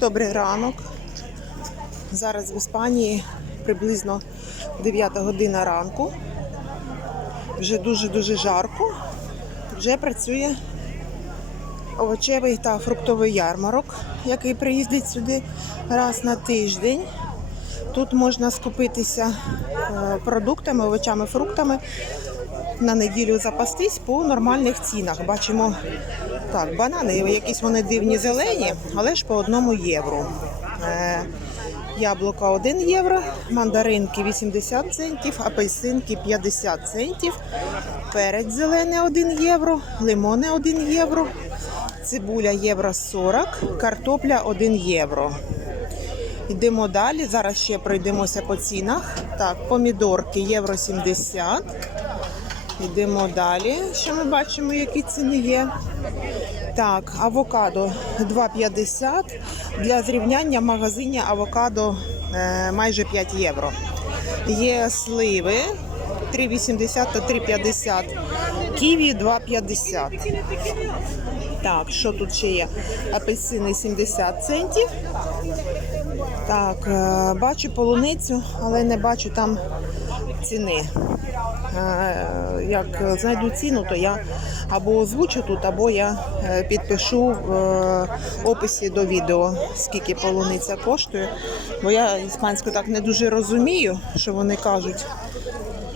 Добрий ранок. Зараз в Іспанії приблизно 9 година ранку. Вже дуже-дуже жарко. Вже працює овочевий та фруктовий ярмарок, який приїздить сюди раз на тиждень. Тут можна скупитися е, продуктами, овочами, фруктами на неділю запастись по нормальних цінах. Бачимо так, банани, якісь вони дивні зелені, але ж по одному євро. Е, Яблука 1 євро, мандаринки 80 центів, апельсинки 50 центів, перець зелений 1 євро, лимони 1 євро, цибуля євро 40, картопля 1 євро. Йдемо далі. Зараз ще пройдемося по цінах. Так, помідорки євро 70. Йдемо далі. Що ми бачимо, які ціни є? Так, авокадо 2,50. Для зрівняння в магазині авокадо е, майже 5 євро. Є сливи 3,80 та 3,50. Ківі 2,50. Так, що тут ще є? Апельсини 70 центів. Так, е, бачу полуницю, але не бачу там ціни. Е, Як знайду ціну, то я або озвучу тут, або я е, підпишу в е, описі до відео, скільки полуниця коштує. Бо я іспанську так не дуже розумію, що вони кажуть.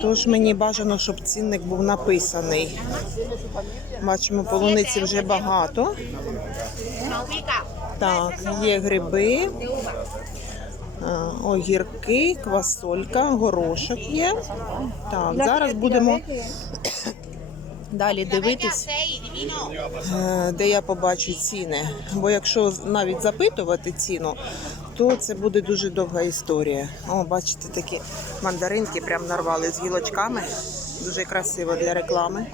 Тож мені бажано, щоб цінник був написаний. Бачимо, полуниці вже багато. Так, є гриби, огірки, квасолька, горошок є. Так, зараз будемо далі дивитись, е, де я побачу ціни. Бо якщо навіть запитувати ціну, то це буде дуже довга історія. О, бачите, такі мандаринки прям нарвали з гілочками. Дуже красиво для реклами.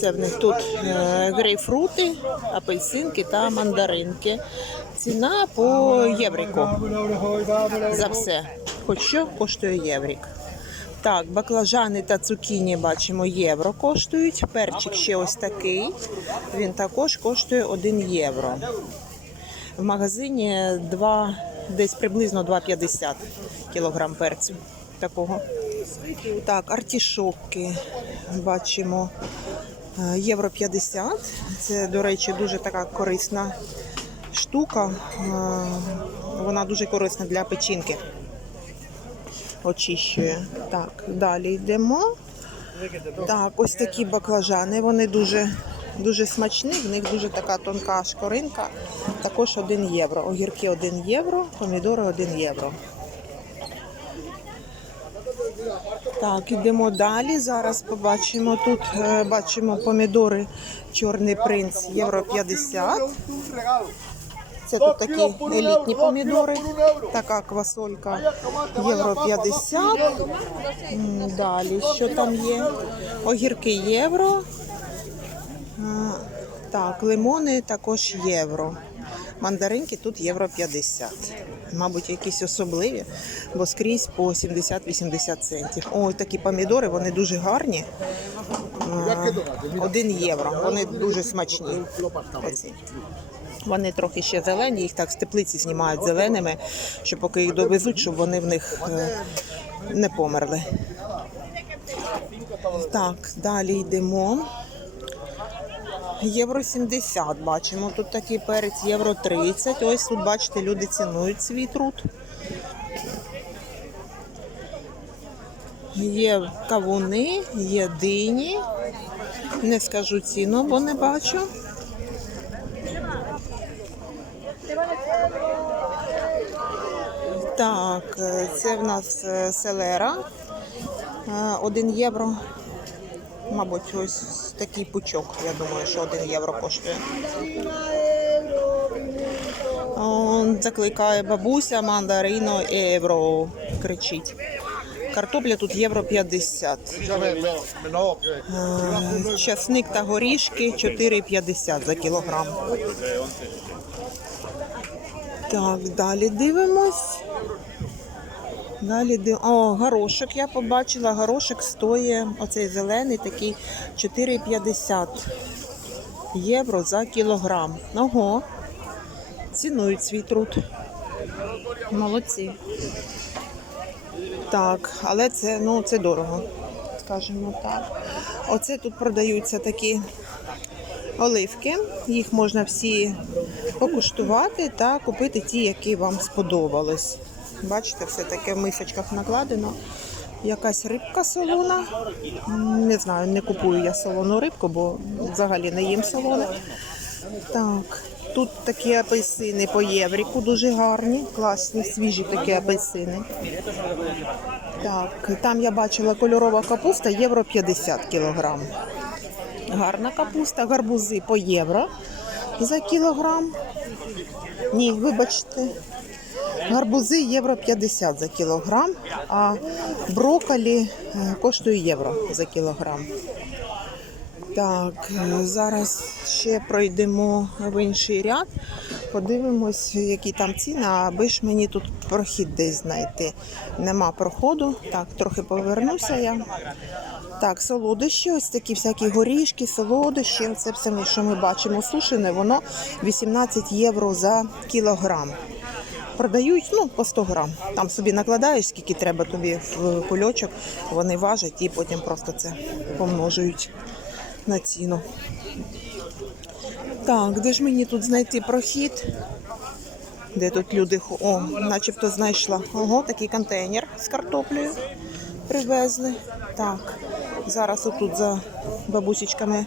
Це в них тут е, грейпфрути, апельсинки та мандаринки. Ціна по єврику за все. Хоч що коштує єврик. Так, баклажани та цукіні бачимо євро коштують. Перчик ще ось такий. Він також коштує 1 євро. В магазині 2, десь приблизно 2,50 кілограм перцю. Такого. Так, артішоки бачимо е, євро 50. Це, до речі, дуже така корисна штука. Е, Вона дуже корисна для печінки. Очищує. Так, далі йдемо. Так, ось такі баклажани. Вони дуже, дуже смачні, в них дуже така тонка шкоринка. Також 1 євро. Огірки 1 євро, помідори 1 євро. Так, ідемо далі. Зараз побачимо тут. е, Бачимо помідори Чорний принц євро 50. Це тут такі елітні помідори. Така квасолька євро 50. Далі що там є? Огірки євро. Так, лимони також євро. Мандаринки тут євро 50. Мабуть, якісь особливі, бо скрізь по 70-80 центів. Ось такі помідори, вони дуже гарні. Один євро. Вони дуже смачні. Оці. Вони трохи ще зелені, їх так з теплиці знімають зеленими, що поки їх довезуть, щоб вони в них е, не померли. Так, далі йдемо. Євро 70 бачимо. Тут такий перець євро 30. Ось тут, бачите, люди цінують свій труд. Є кавуни, є дині. Не скажу ціну, бо не бачу. Так, е, це в нас е, селера. Е, Один євро. Мабуть, ось такий пучок. Я думаю, що один євро коштує. Закликає бабуся мандарино євро. Кричить. Картопля тут євро 50. Е, Часник та горішки 4,50 за кілограм. Так, далі дивимось. Далі див... О, горошок я побачила. Горошок стоїть, оцей зелений такий 4,50 євро за кілограм. Ого. цінують свій труд. Молодці. Так, але це, ну, це дорого, скажімо так. Оце тут продаються такі оливки. Їх можна всі покуштувати та купити ті, які вам сподобались. Бачите, все таке в мисочках накладено. Якась рибка солона. Не знаю, не купую я солону рибку, бо взагалі не їм солоне. Так, тут такі апельсини по євріку дуже гарні, класні, свіжі такі апельсини. Так, там я бачила кольорова капуста євро 50 кілограм. Гарна капуста, гарбузи по євро за кілограм. Ні, вибачте. Гарбузи євро 50 за кілограм, а брокколі е, коштує євро за кілограм. Так, е, зараз ще пройдемо в інший ряд, подивимось, які там ціни, аби ж мені тут прохід десь знайти. Нема проходу. Так, трохи повернуся я. Так, солодощі, ось такі всякі горішки, солодощі. Це все, що ми бачимо сушене, воно 18 євро за кілограм. Продають ну, по 100 грам. Там собі накладаєш, скільки треба тобі в кульочок, вони важать і потім просто це помножують на ціну. Так, де ж мені тут знайти прохід? Де тут люди? О, начебто знайшла. Ого, такий контейнер з картоплею привезли. Так, зараз отут за бабусечками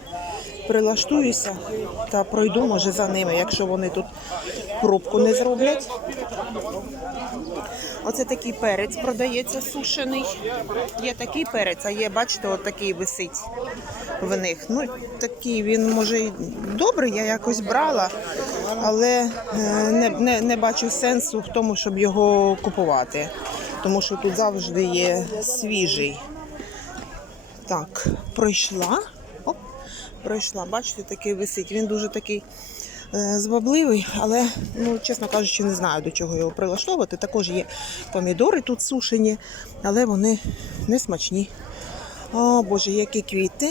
прилаштуюся та пройду, може, за ними, якщо вони тут пробку не зроблять. Оце такий перець продається сушений. Є такий перець, а є, бачите, от висить в них. Ну, такий він може і добрий, я якось брала, але е, не, не, не бачу сенсу в тому, щоб його купувати. Тому що тут завжди є свіжий. Так, пройшла. Оп, пройшла. Бачите, такий висить. Він дуже такий звабливий, але, ну, чесно кажучи, не знаю, до чого його прилаштовувати. Також є помідори тут сушені, але вони не смачні. О, Боже, які квіти.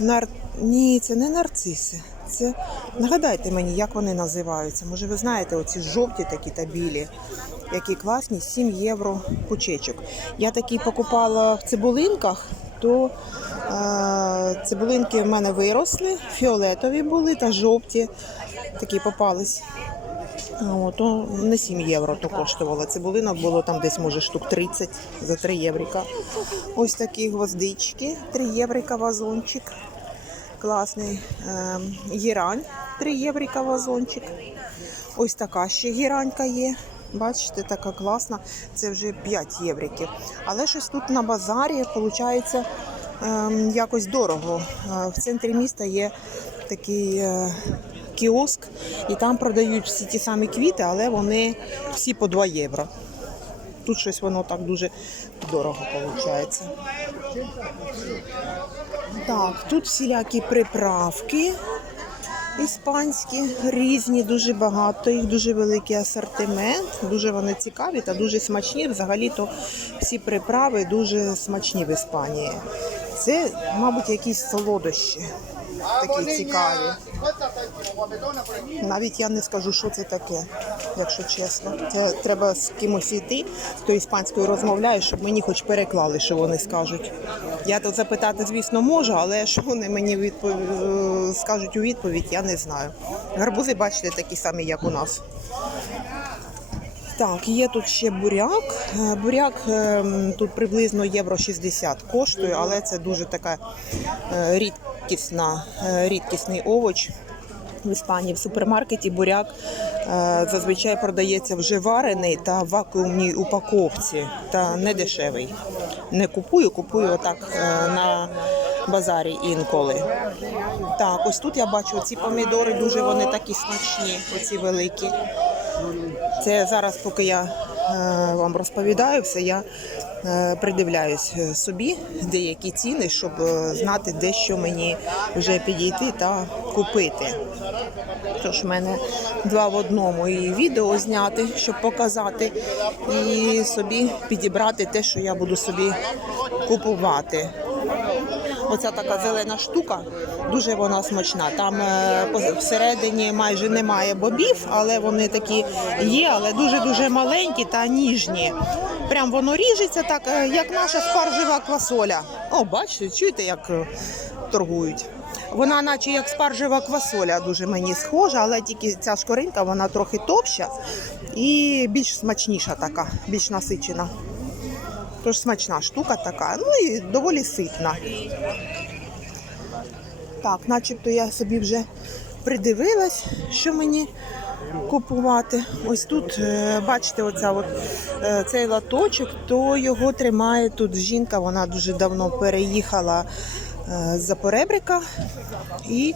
Нар... Ні, це не нарциси. Це нагадайте мені, як вони називаються. Може, ви знаєте, оці жовті такі та білі, які класні, 7 євро пучечок. Я такі покупала в цибулинках, то е, цибулинки в мене виросли, фіолетові були та жовті. Такі попались. То не 7 євро то коштувало. Цибулинок було там десь, може, штук 30 за 3 єврика. Ось такі гвоздички, 3 єврика вазончик. Класний ем, гірань, 3 єврика вазончик. Ось така ще гіранька є. Бачите, така класна. Це вже 5 євриків. Але щось тут на базарі виходить якось дорого. Е, В центрі міста є такий е, кіоск, і там продають всі ті самі квіти, але вони всі по 2 євро. Тут щось воно так дуже дорого виходить. Так, тут всілякі приправки іспанські, різні, дуже багато, їх дуже великий асортимент, дуже вони цікаві та дуже смачні. Взагалі-то всі приправи дуже смачні в Іспанії. Це, мабуть, якісь солодощі такі цікаві. Навіть я не скажу, що це таке, якщо чесно. Це треба з кимось йти, хто іспанською розмовляє, щоб мені хоч переклали, що вони скажуть. Я то запитати, звісно, можу, але що вони мені відпов... е, скажуть у відповідь, я не знаю. Гарбузи, бачите, такі самі, як у нас. Так, є тут ще буряк. Е, Буряк ем, тут приблизно євро 60 коштує, але це дуже така е, рідкісна, е, рідкісний овоч. В Іспанії в супермаркеті буряк е, зазвичай продається вже варений та в вакуумній упаковці та не дешевий. Не купую, купую отак е, на базарі інколи. Так, ось тут я бачу ці помідори, дуже вони такі смачні, оці великі. Це зараз, поки я е, вам розповідаю все, я е, придивляюсь е, собі деякі ціни, щоб знати, де що мені вже підійти та купити. Тож в мене два в одному і відео зняти, щоб показати, і собі підібрати те, що я буду собі купувати. Оця така зелена штука, дуже вона смачна. Там е, всередині майже немає бобів, але вони такі є, але дуже-дуже маленькі та ніжні. Прям воно ріжеться так, е, як наша спаржева квасоля. О, бачите, чуєте, як е, торгують. Вона, наче як спаржева квасоля, дуже мені схожа, але тільки ця шкоринка вона трохи товща і більш смачніша така, більш насичена. Тож смачна штука така, ну і доволі ситна. Так, начебто я собі вже придивилась, що мені купувати. Ось тут, е, бачите, оця от, е, цей латочок, то його тримає тут жінка, вона дуже давно переїхала е, з Запоребрика. І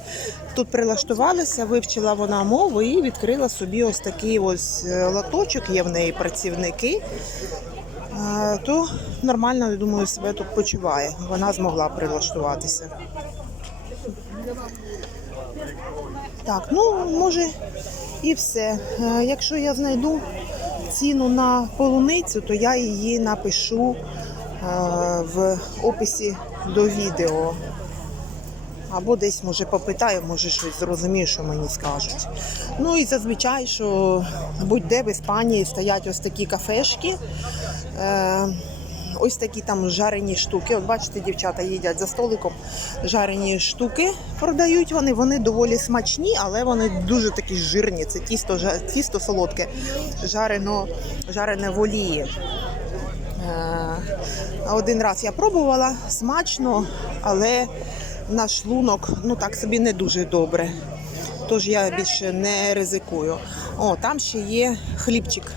тут прилаштувалася, вивчила вона мову і відкрила собі ось такий ось латочок, є в неї працівники. То нормально, я думаю, себе тут почуває. Вона змогла прилаштуватися. Так, ну може і все. Е, Якщо я знайду ціну на полуницю, то я її напишу е, в описі до відео. Або десь може попитаю, може щось зрозумію, що мені скажуть. Ну і зазвичай, що будь-де в Іспанії стоять ось такі кафешки. Ось такі там жарені штуки. От бачите, дівчата їдять за столиком. Жарені штуки продають вони. Вони доволі смачні, але вони дуже такі жирні. Це тісто, тісто солодке, жарено, жарене в олії. Е, Один раз я пробувала смачно, але на шлунок ну так собі не дуже добре. Тож я більше не ризикую. О, там ще є хлібчик.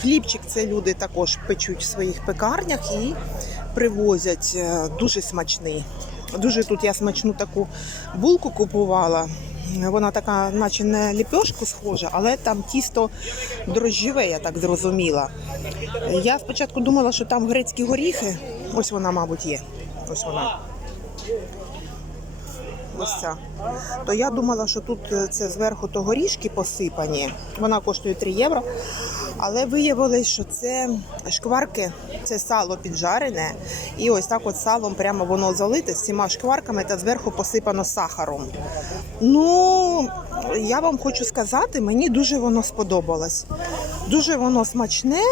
Хлібчик це люди також печуть в своїх пекарнях і привозять е, дуже смачний. Дуже тут я смачну таку булку купувала. Вона така, наче не ліпешку схожа, але там тісто дрожжеве, я так зрозуміла. Я спочатку думала, що там грецькі горіхи. Ось вона, мабуть, є. Ось вона. Ось. То я думала, що тут е, це зверху то горішки посипані. Вона коштує 3 євро. Але виявилось, що це шкварки, це сало піджарене. І ось так от салом прямо воно залите з цими шкварками та зверху посипано сахаром. Ну, я вам хочу сказати, мені дуже воно сподобалось. Дуже воно смачне,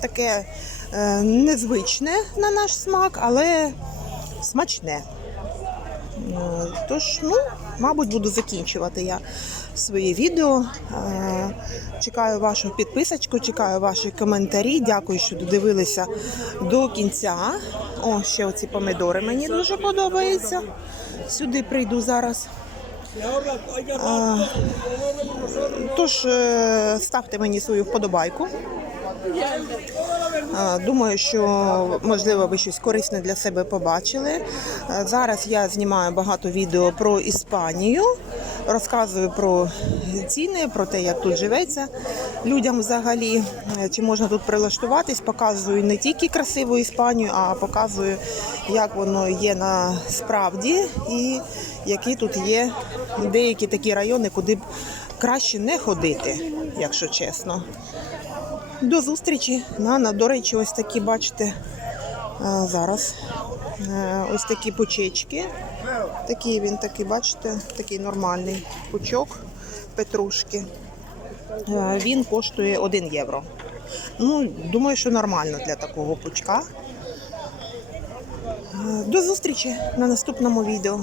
таке е, незвичне на наш смак, але смачне. Е, Тож, ну, мабуть, буду закінчувати я своє відео. Е, Чекаю вашу підписочку, чекаю ваші коментарі. Дякую, що додивилися до кінця. О, ще оці помидори мені дуже подобаються. Сюди прийду зараз. Е, Тож ставте мені свою вподобайку. Думаю, що можливо ви щось корисне для себе побачили. Зараз я знімаю багато відео про Іспанію, розказую про ціни, про те, як тут живеться людям взагалі, чи можна тут прилаштуватись. Показую не тільки красиву Іспанію, а показую, як воно є насправді і які тут є деякі такі райони, куди б краще не ходити, якщо чесно. До зустрічі. На, на, до речі, ось такі, бачите, е, зараз. Е, Ось такі пучечки. Такий він такий, бачите, такий нормальний пучок петрушки. Е, Він коштує 1 євро. Ну, думаю, що нормально для такого пучка. До зустрічі на наступному відео.